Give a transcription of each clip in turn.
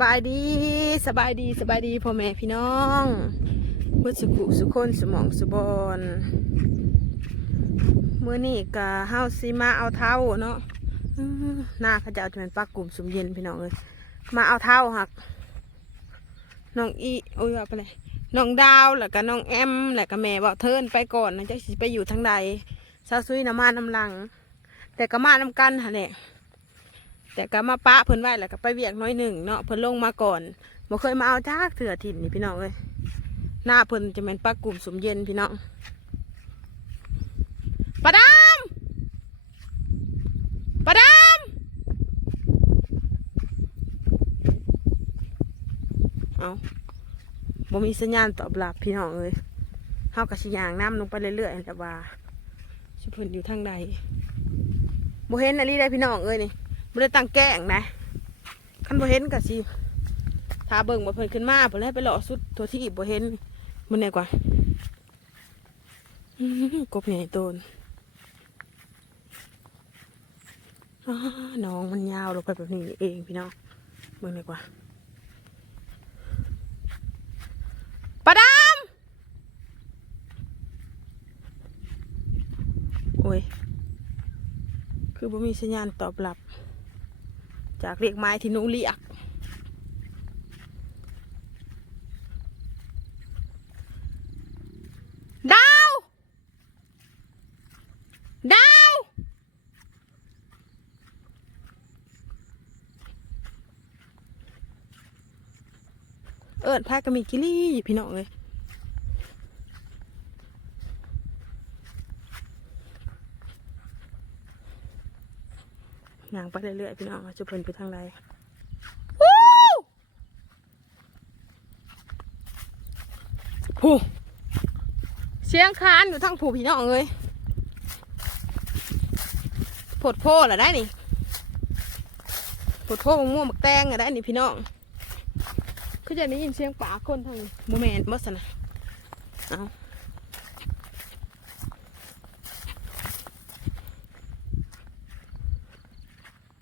สบายดีสบายดีสบายดีพ่อแม่พี่น้องพุทธสุขุสุคนสมองสุบอนเมื่อนี้กะเฮาสิมาเอาเท้าเนาะหน้าเขาจะเอาจะเป็นปลากลุ่มสุมเย็นพี่น้องเลยมาเอาเท้าหักน้องอีโอ้ยว่าไปเลยน้องดาวแล้วก็น้องแอมแล้วก็แม่บอกเทิร์นไปก่อนนะจะไปอยู่ทางใดซาซุยน้ำมาน้ำลัง แต่ก็มาน้ำกันค่ะเนี่ย แต่ก็มาปะเพิ่นไว้แล้วก็ไปเวียกน้อยหนึ่งเนาะเพิ่นลงมาก่อนบ่เคยมาเอาจากเถื่อถิ่นนี่พี่น้องเอ้ยหน้าเพิ่นจะเป็นปลากลุ่มสมเย็นพี่น้องปลาดาปลาดาเอาบ่มีสัญญาณตอบรับพี่น้องเอ้ยเฮากับสิยางน้ำลงไปเรื่อยๆแต่ว่าสิเพิ่นอยู่ทางใดบ่เห็นอะไรได้พี่น้องเอ้ยนี่ บ่ได้ตั้งแกล้งนะคันบ่เห็นก็สิถ้าเบิ่งบ่เพิ่นขึ้นมาเพิ่นให้ไปหล่อสุดตัวที่บ่เห็นมันไหนกว่ากบใหญ่โตนอ้าน้องมันยาวลงไปแบบนี้เองพี่น้องเบิ่งไหนกว่าปลาดามโอ้ย คือบ่มีสัญญาณตอบรับ จากเรียกไม้ที่นูเรียกดาว ดาว เอิดแพายก็มีกิลี่อยู่พี่น้องเลย ย่างไปเรื่อยๆพี่น้องว่าจะเพิ่นไปทางใดวู้ผู้เสียงคานอยู่ทางผู้พี่น้องเลยผดโพล่ะได้นี่ผดโพมะม่วงมักแตงอะได้นี่พี่น้องคือจะได้ยินเสียงป่าคนทางโมเมนต์บอสนะเอา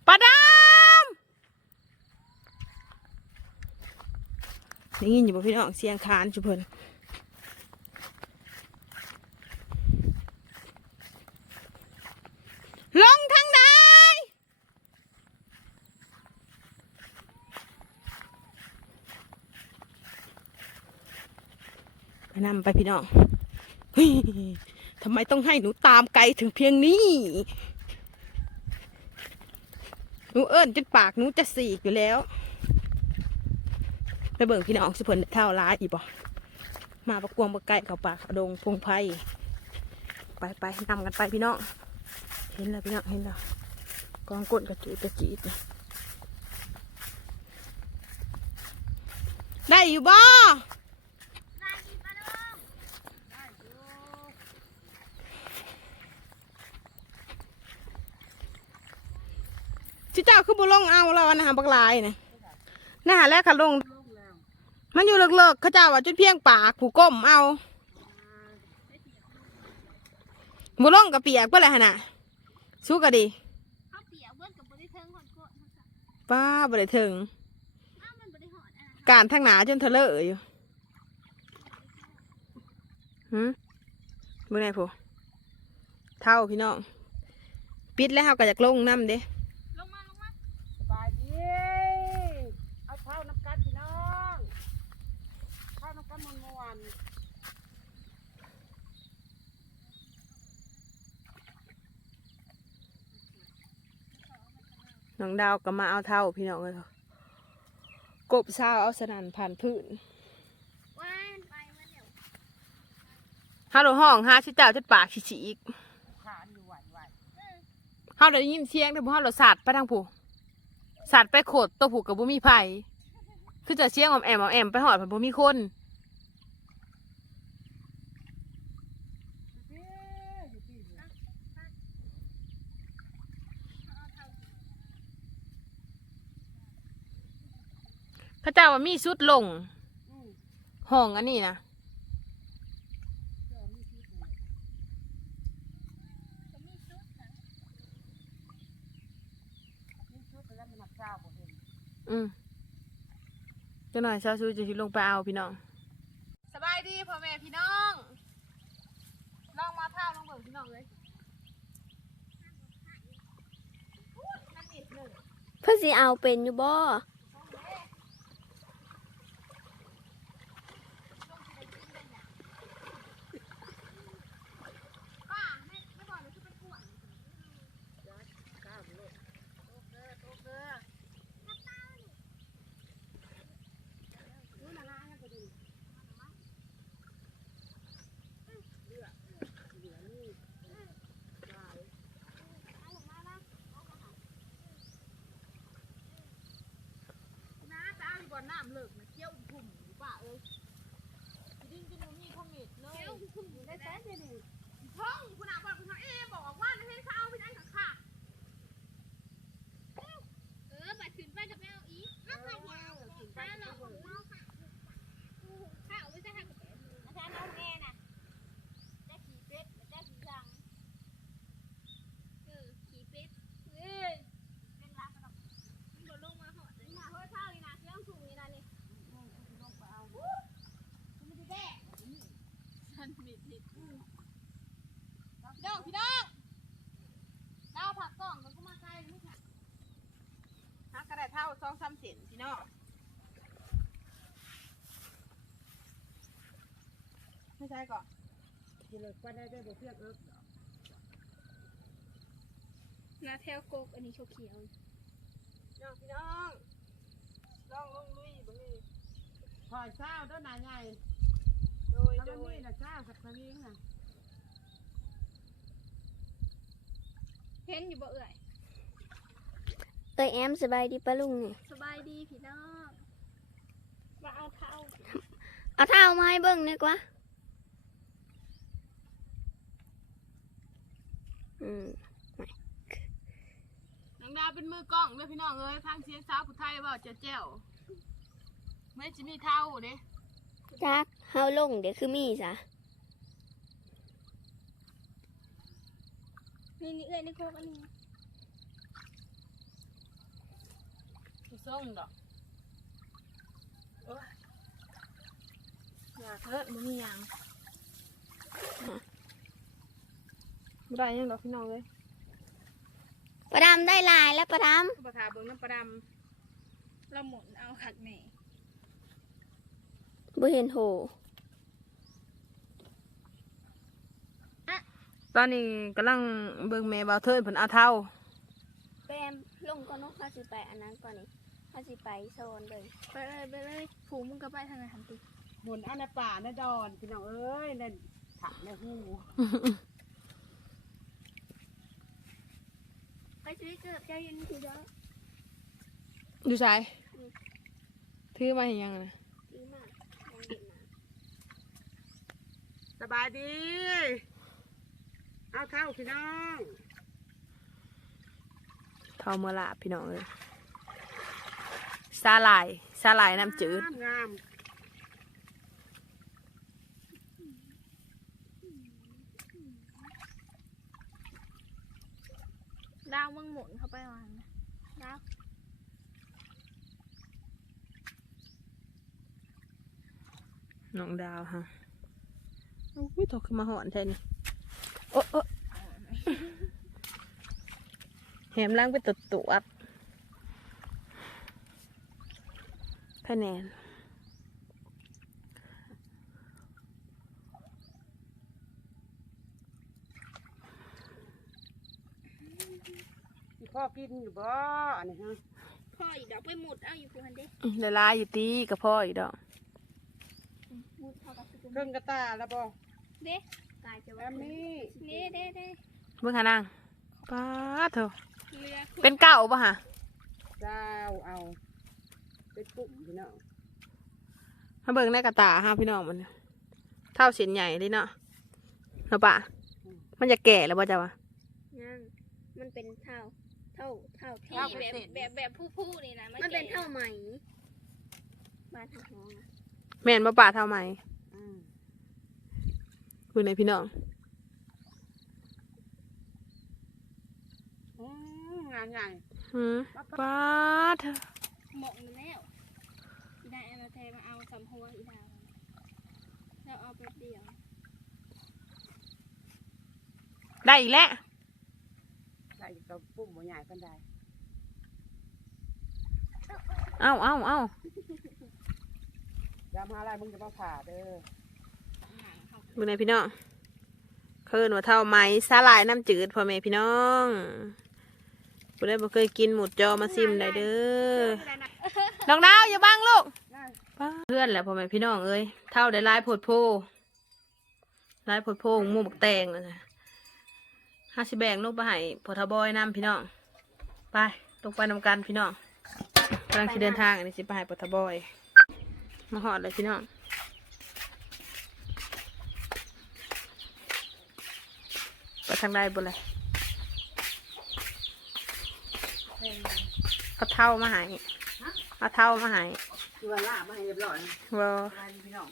ปลาดาม ได้ยินอยู่บ่พี่น้องเสียงคานจุเพิ่นลงทางใดไปนำไปพี่น้องทำไมต้องให้หนูตามไกลถึงเพียงนี้ หนูเอิญจนปากหนูจะสีกอยู่แล้ว เบิ่งพี่น้องสิเพิ่นเท่าร้ายอีบ่มาประกวงประไก่เขาปากเขาดงพงไพ่ไปไปนำกันไปพี่น้องเห็นแล้วพี่น้องเห็นแล้วกองก้นกระจูดกระจีดเนี่ยได้อยู่บ่ชิเจ้าคือบุลงเอาแล้วนะฮะบักลายนะน่าแล้วค่ะลง มันอยู่เลิกๆเขาเจ้าว่าจุดเพียงปากผูก้มเอาบุลงกับเปียกเพื่ออะไรฮะน่ะสู้กันดีข้าวเปียกเบิ้ลกับบริเทิงหอนโกะป้าบริถึงอ้าวมันบริหอนอะการทั้งหนาจนทะเลอะอยู่หืมเมื่อไงผู้เท่าพี่น้อง ปิดแล้วเขาก็อยากลงน้ำเด้ ลงมาลงมา สบายดี เอาเท้าน้ำกันพี่น้องเท้าน้ำกันมวนมวน น้องดาวก็มาเอาเท่าพี่น้องเลยกบเศร้าเอาสนันผ่านพื้นว่านไปมาเดี๋ยวฮัลโหลห้องฮาชิเจ้าจุดปากฉีอีกขานอยู่ไหวไหวเฮาได้ยินเสียงแต่บ่เฮาเราสัตว์ไปทางผู้สัตว์ไปโขดตัวผู้กับบ่มีไผคือจะเสียงออมแอมออมแอมไปหอดเพิ่นบ่มีคน พระเจ้าว่ามีสุดลงอืมห้องอันนี้นะเสื้อมีชุดเลยจะมีชุดนะมีชุดไปแล้วมันหนักเจ้าบ่เห็นอืมจังหน่อยชาวซูจะสิลงไปเอาพี่น้อง สบายดีพ่อแม่พี่น้อง ลองมาเท่าลองเบิ่งพี่น้องเลยเพื่อสิเอาเป็นอยู่บ่ น้า จะเอาอยู่บ่อน้ำเลิกนะเที่ยวพุ่มอยู่ป่าเอ้ยดิ้นกินหนูมีคอมเมดเลยได้แสนเดียวนี่ท้องคุณอาบอกคุณอาเอบอกว่าให้เขาเอาไปนั่งข้าง เออบัดขึ้นไปกับแมวอีถ้าไปยาวถ้าเราของเราค่ะข้าวไม่ใช่ค่ะอาจารย์น้องแม่น่ะได้ขี่เป็ดได้ขี่ยังเออขี่เป็ดเอ้ยเป็นรักกันมันโดนลงมาหอดเลยนะเฮ้ยข้าวนี่นะเรื่องถุงนี่นะนี่ลงไปเอามันไม่ได้แดก ๆฉันมิดมิดพี่น้องพี่น้องเราผักกล่องมันก็มาใกล้ลูกค่ะฮักกระไดเท่า สองสามเซนพี่น้องไม่ใช่ก่อนกินเลยไปได้ได้บ่เพียงเอิบนาเทลโกกอันนี้เขียวพี่น้องพี่น้องลองลงลุยบ่มีพอยเศร้าด้วยหนาใหญ่โดยถ้าโดมันยมีนะเศร้าสักครั้งน่ะเห็นอยู่บ่เอ่ย เอ้ยแอมสบายดีปะลุงนี่สบายดีพี่น้องมาเอาเท้าเอาเท้ามาให้เบิ่งดีกว่าอืมน้องดาวเป็นมือกล้องเด้อพี่น้องเอ้ยทางเสียงสาวผู้ไทยเว่าเจ้าเจ้าไม่จะมีเท่าเด้จักเฮาลงเดี๋ยวคือมีซะนี่นี่เอ้ยนี่โคกอันนี้ ส่งดอกโอ้ยอยากเลิศมันมีหยังบ่ได้หยังดอกพี่น้องเลยประดำได้ลายแล้วประดประทาเบิ่งน้ำประดเราหมุนเอาขัดแม่ำบ่เห็นโหำตอนนี้กำลังเบิ่งแม่บ่าวเทิดเพิ่นเอาเท่า แปมลงก่อนเนาะข้าสิไปอันนั้นก่อนนี่ ข้าสิไปโซนเบิ่งไปเลยไปเลยผูมึงก็ไปทางไหนหันติหมุนอันในป่าในดอนพี่น้องเอ้ยในถังในหูไปซื้อเกือบจะยินทีเดียวอยู่ไสถือมาเห็นยังนะดีมากมองเห็นนะสบายดี เอาเท่าพี่น้องเท่าเมื่อลาพี่น้องเลย สาหร่ายสาหร่ายน้ำจืด งามงามดาวมึงหมุนเข้าไปวางนะดาวน้องดาวฮะอุ้ยตกขึ้นมาหอนแท้นี่โอ้โอ้แหมล้างไปตดตว คะแนนที่พ่อกินอยู่บ่อันนี้ฮะพ่ออีกดอกไปหมุดเอาอยู่พูหันเด้ละลายอยู่ตีกับพ่ออีกดอกหมุดเข้ากับสกุลเครื่องกระตาแล้วบ่เด้กายจะแอว่ามนี่เด้เด้เด้เมื่อหานางป้าดเถอะเรือเป็นเก่าปะฮะเจ้าเอา เป็นปุ๊บพี่น้องมาเบิ่งในกระตาฮะพี่น้องมัน เท่าเส้นใหญ่เลยเนาะเนาะปะมันจะแก่แล้วป่ะจ๊ะวะยังมันเป็นเท่า เท่า เท่าที่เท่าแบบแบบแบบผู้ผู้ๆนี่นะมันเป็นเท่าไหมบ้านทางน้องอะแม่นบ่ป่าเท่าไหมอืมเบิ่งในพี่น้องอืมงานใหญ่หืมป้าดเถอะ หมกมันแล้วได้อันละสำหัวอีดาวแล้วเอาไปเดียวได้อีกแล้วใส่กับปุ่มหัวใหญ่กันได้เอ้าเอ้าเอ้ายามหาอะไรมึงจะมาผ่าเด้อบุญในพี่น้องเคินว่าเท่าไหมสาหร่ายน้ำจืดพ่อแม่พี่น้อง บุญได้บ่เคยกินหมูจอมาซิมได้เด้อน้องดาวอย่าบังลูกป้าเพื่อนแหละพ่อแม่พี่น้องเอ้ยเท่าได้ลายโพดโพลายโพดโพหมูบักแตงนะนะห้าสิแบ่งลูกไปให้พอทบอยนำพี่น้อง ไปลงไปนำกันพี่น้องกำลังจะเดินทางอันนี้สิไปให้พอทบอยมาหอดเลยพี่น้องไปทางใดบุเลย เอาเท่ามาให้เอาเท่ามาให้คือว่าลาบมาให้เรียบร้อยวออะไรพี่น้อง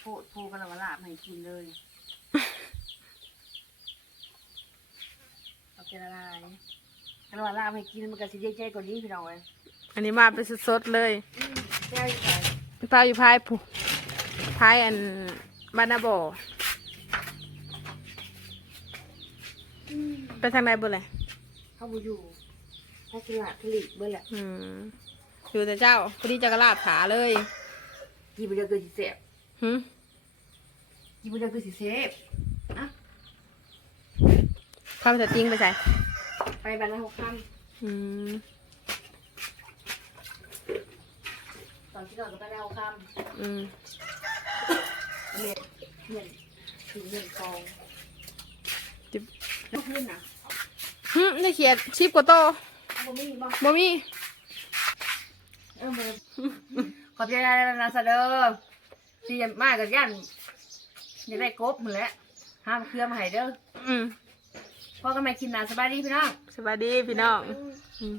โพดโพกันแล้วว่าลาบมาให้กินเลยเอาเป็นอะไรกันว่าลาบให้กินมันก็สิเจ๊ๆกว่านี้พี่น้องเอ้ยอันนี้มาเป็นสดๆเลยแจ้ใส่ปลาอยู่พายผูพายอันบานาโบอไปทางไหนบุเลยเข้ามาอยู่ ถ้าสิลาบผลิตเบิ่แหละอืมอยู่แต่เจ้าพอดีจะกระลาบขาเลยกินบ่ได้คือสิเสพหึกินบ่ได้คือสิเสพอะข้าวจะจริงไปใส่ไปบ้านละหกค่ำอืมตอนที่นอนก็ไปแล้วค่อืมำเมียนเมียนถึงเมียนกองจิบ ลูกขึ้นนะหึได้เขียนชิปกว่าโต บ่มีบ่บ่มีเออบ่ขอบใจนะซะเด้อที่มากับย่านอยากได้กบหมดแหล้วห้ามเครือมาให้เด้ออืมพ่อก็ไม่กินนะสบายดีพี่น้อง สวัสดีพี่น้องอืม